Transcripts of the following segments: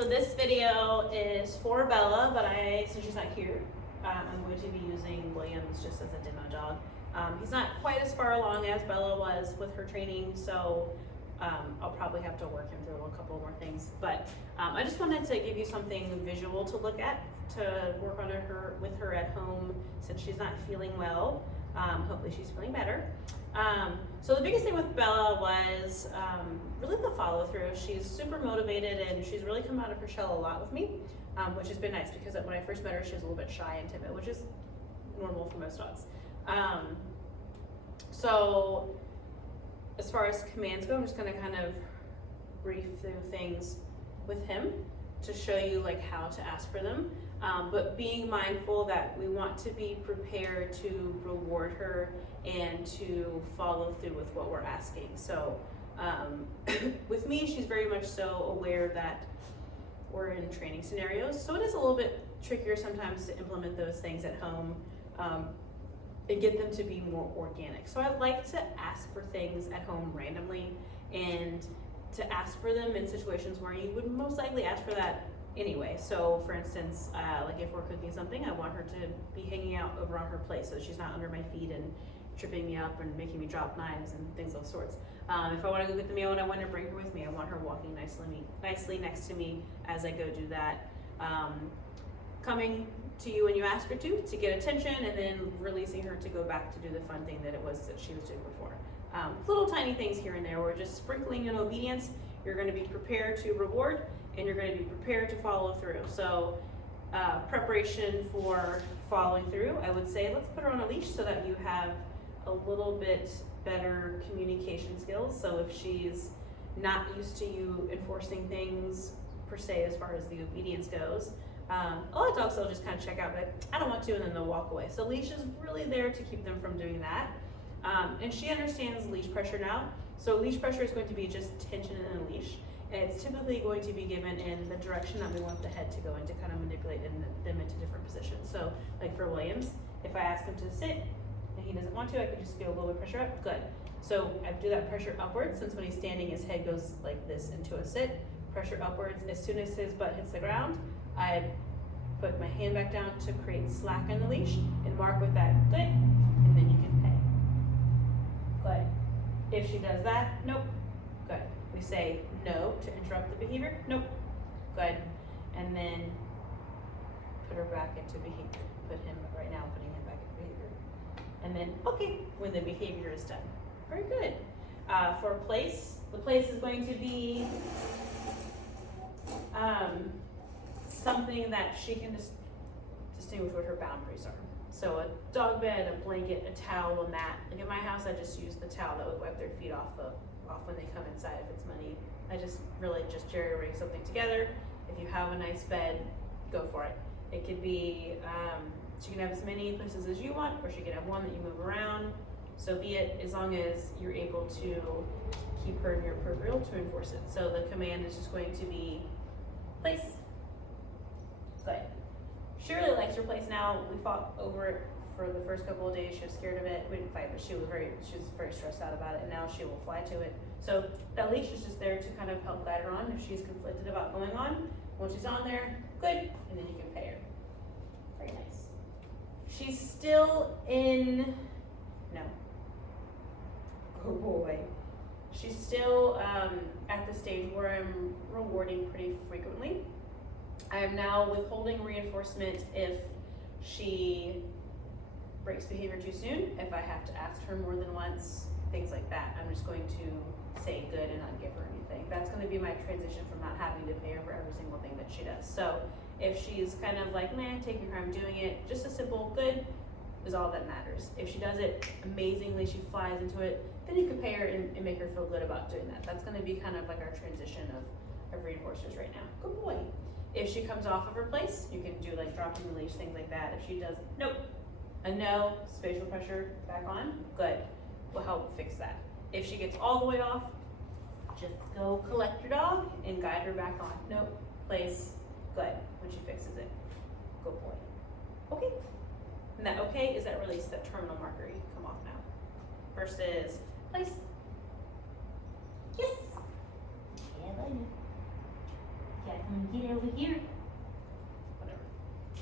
So this video is for Bella, but since she's not here, I'm going to be using Williams just as a demo dog. He's not quite as far along as Bella was with her training, so I'll probably have to work him through a couple more things. But I just wanted to give you something visual to look at, to work on with her at home since she's not feeling well. Hopefully she's feeling better. So the biggest thing with Bella was really the follow through. She's super motivated and she's really come out of her shell a lot with me, which has been nice because when I first met her, she was a little bit shy and timid, which is normal for most dogs. So as far as commands go, I'm just gonna kind of brief through things with him to show you like how to ask for them. But being mindful that we want to be prepared to reward her and to follow through with what we're asking. So with me, she's very much so aware that we're in training scenarios. So it is a little bit trickier sometimes to implement those things at home and get them to be more organic. So I like to ask for things at home randomly and to ask for them in situations where you would most likely ask for that anyway. So for instance, like if we're cooking something, I want her to be hanging out over on her plate so that she's not under my feet and tripping me up and making me drop knives and things of those sorts. If I want to go get the meal and I want to bring her with me, I want her walking nicely next to me as I go do that. Coming to you when you ask her to get attention, and then releasing her to go back to do the fun thing that it was that she was doing before. Little tiny things here and there. We're just sprinkling in obedience. You're going to be prepared to reward, and you're going to be prepared to follow through. So preparation for following through, I would say let's put her on a leash so that you have a little bit better communication skills. So if she's not used to you enforcing things per se as far as the obedience goes, a lot of dogs will just kind of check out, but I don't want to, and then they'll walk away. So leash is really there to keep them from doing that. And she understands leash pressure now. So leash pressure is going to be just tension in a leash. And it's typically going to be given in the direction that we want the head to go in to kind of manipulate them into different positions. So like for Williams, if I ask him to sit and he doesn't want to, I can just feel a little bit of pressure up, good. So I do that pressure upwards, since when he's standing, his head goes like this into a sit, pressure upwards. As soon as his butt hits the ground, I put my hand back down to create slack in the leash and mark with that, good, and then you can pay. Good. If she does that, nope, good. We say no to interrupt the behavior, nope, good. And then put her back into behavior. Right now, putting him back into behavior. And then, okay, when the behavior is done. Very good. For place, the place is going to be something that she can distinguish what her boundaries are. So a dog bed, a blanket, a towel, a mat. Like in my house, I just use the towel that would wipe their feet off when they come inside if it's muddy. I just really just jerry-rig something together. If you have a nice bed, go for it. It could be, she can have as many places as you want, or she can have one that you move around. So be it, as long as you're able to keep her in your peripheral to enforce it. So the command is just going to be place. Good. She really likes her place now. We fought over it for the first couple of days. She was scared of it. We didn't fight, but she was very stressed out about it, and now she will fly to it. So that leash is just there to kind of help guide her on if she's conflicted about going on. Once she's on there, good, and then you can pay her. Very nice. She's still in, no. Oh boy. She's still at the stage where I'm rewarding pretty frequently. I am now withholding reinforcement if she breaks behavior too soon, if I have to ask her more than once, things like that. I'm just going to say good and not give her anything. That's going to be my transition from not having to pay her for every single thing that she does. So if she's kind of like, man, take your time doing it, just a simple good is all that matters. If she does it amazingly, she flies into it, then you can pay her and make her feel good about doing that. That's going to be kind of like our transition of reinforcers right now. Good boy. If she comes off of her place, you can do like dropping the leash, things like that. If she does, nope, a no, spatial pressure back on, good. Will help fix that. If she gets all the way off, just go collect your dog and guide her back on. Nope, place, good, when she fixes it. Good boy. Okay. And that okay is that release, that terminal marker, you can come off now. Versus place. Yes. Yeah, buddy. Yeah, come get over here. Whatever.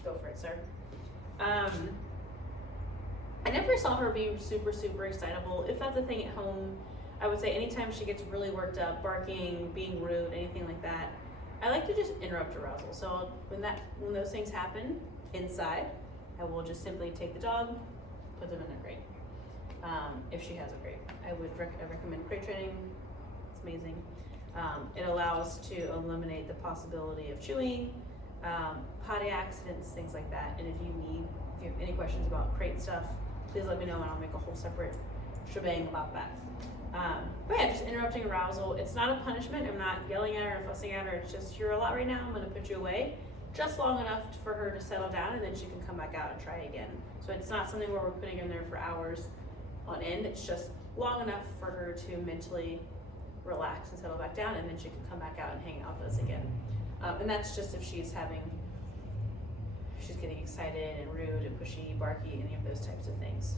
Go for it, sir. I never saw her be super, super excitable. If that's a thing at home, I would say anytime she gets really worked up, barking, being rude, anything like that, I like to just interrupt arousal. So when those things happen inside, I will just simply take the dog, put them in a crate. If she has a crate, I recommend crate training. It's amazing. It allows to eliminate the possibility of chewing, potty accidents, things like that. And if you have any questions about crate stuff, please let me know and I'll make a whole separate shebang about that. But yeah, just interrupting arousal. It's not a punishment. I'm not yelling at her or fussing at her. It's just, you're a lot right now. I'm going to put you away just long enough for her to settle down, and then she can come back out and try again. So it's not something where we're putting her in there for hours on end. It's just long enough for her to mentally relax and settle back down, and then she can come back out and hang out with us again. And that's just if she's getting excited and rude and pushy, barky, any of those types of things.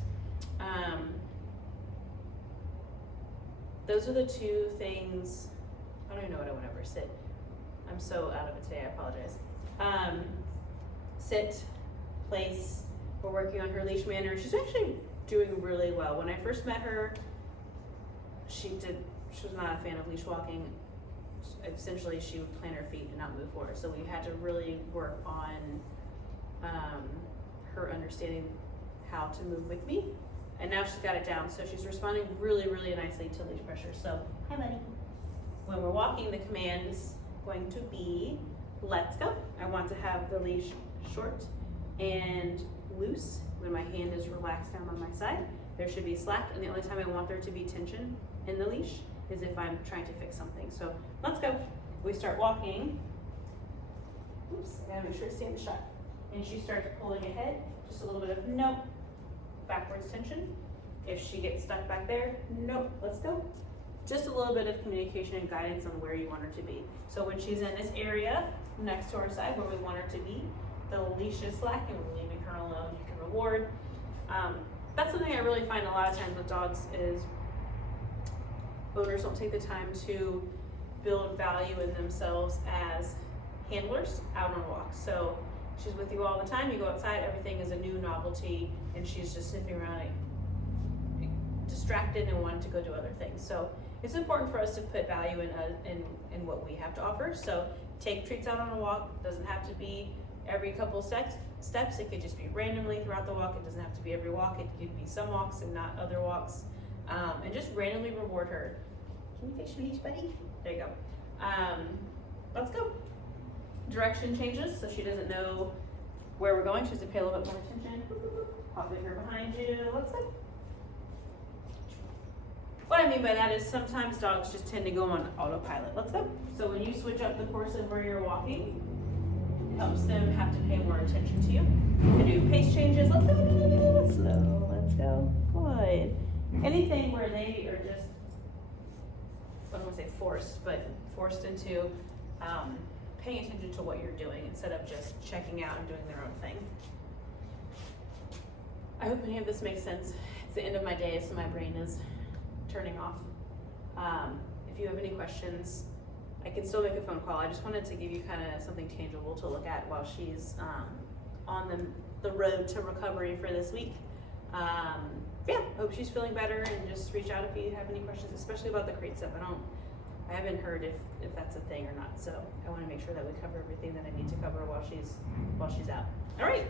Those are the two things. I don't even know what I went over. Sit. I'm so out of it today, I apologize. Sit, place. We're working on her leash manner. She's actually doing really well. When I first met her, she was not a fan of leash walking. Essentially, she would plant her feet and not move forward. So we had to really work on her understanding how to move with me. And now she's got it down. So she's responding really, really nicely to leash pressure. So, hi buddy. When we're walking, the command's going to be, let's go. I want to have the leash short and loose. When my hand is relaxed down on my side, there should be slack. And the only time I want there to be tension in the leash is if I'm trying to fix something. So let's go. We start walking. Oops, I gotta make sure to stay in the shot. And she starts pulling ahead, just a little bit of nope, backwards tension. If she gets stuck back there, nope, let's go. Just a little bit of communication and guidance on where you want her to be. So when she's in this area next to our side where we want her to be, the leash is slack and we're leaving her alone. You can reward. That's something I really find a lot of times with dogs is owners don't take the time to build value in themselves as handlers out on walks. So she's with you all the time. You go outside, everything is a new novelty, and she's just sniffing around distracted and wanting to go do other things. So it's important for us to put value in what we have to offer. So take treats out on a walk. Doesn't have to be every couple steps. It could just be randomly throughout the walk. It doesn't have to be every walk. It could be some walks and not other walks. And just randomly reward her. Can you fix your leash, buddy? There you go. Let's go. Direction changes, so she doesn't know where we're going. She has to pay a little bit more attention. Popping her behind you. Let's go. What I mean by that is sometimes dogs just tend to go on autopilot. Let's go. So when you switch up the course of where you're walking, it helps them have to pay more attention to you. You can do pace changes. Let's go. Slow. Let's go. Good. Anything where they are just, I don't want to say forced, but forced into paying attention to what you're doing instead of just checking out and doing their own thing. I hope any of this makes sense. It's the end of my day, so my brain is turning off. If you have any questions, I can still make a phone call. I just wanted to give you kind of something tangible to look at while she's on the road to recovery for this week. Yeah, hope she's feeling better, and just reach out if you have any questions, especially about the crate stuff. I haven't heard if that's a thing or not, so I want to make sure that we cover everything that I need to cover while she's out. All right.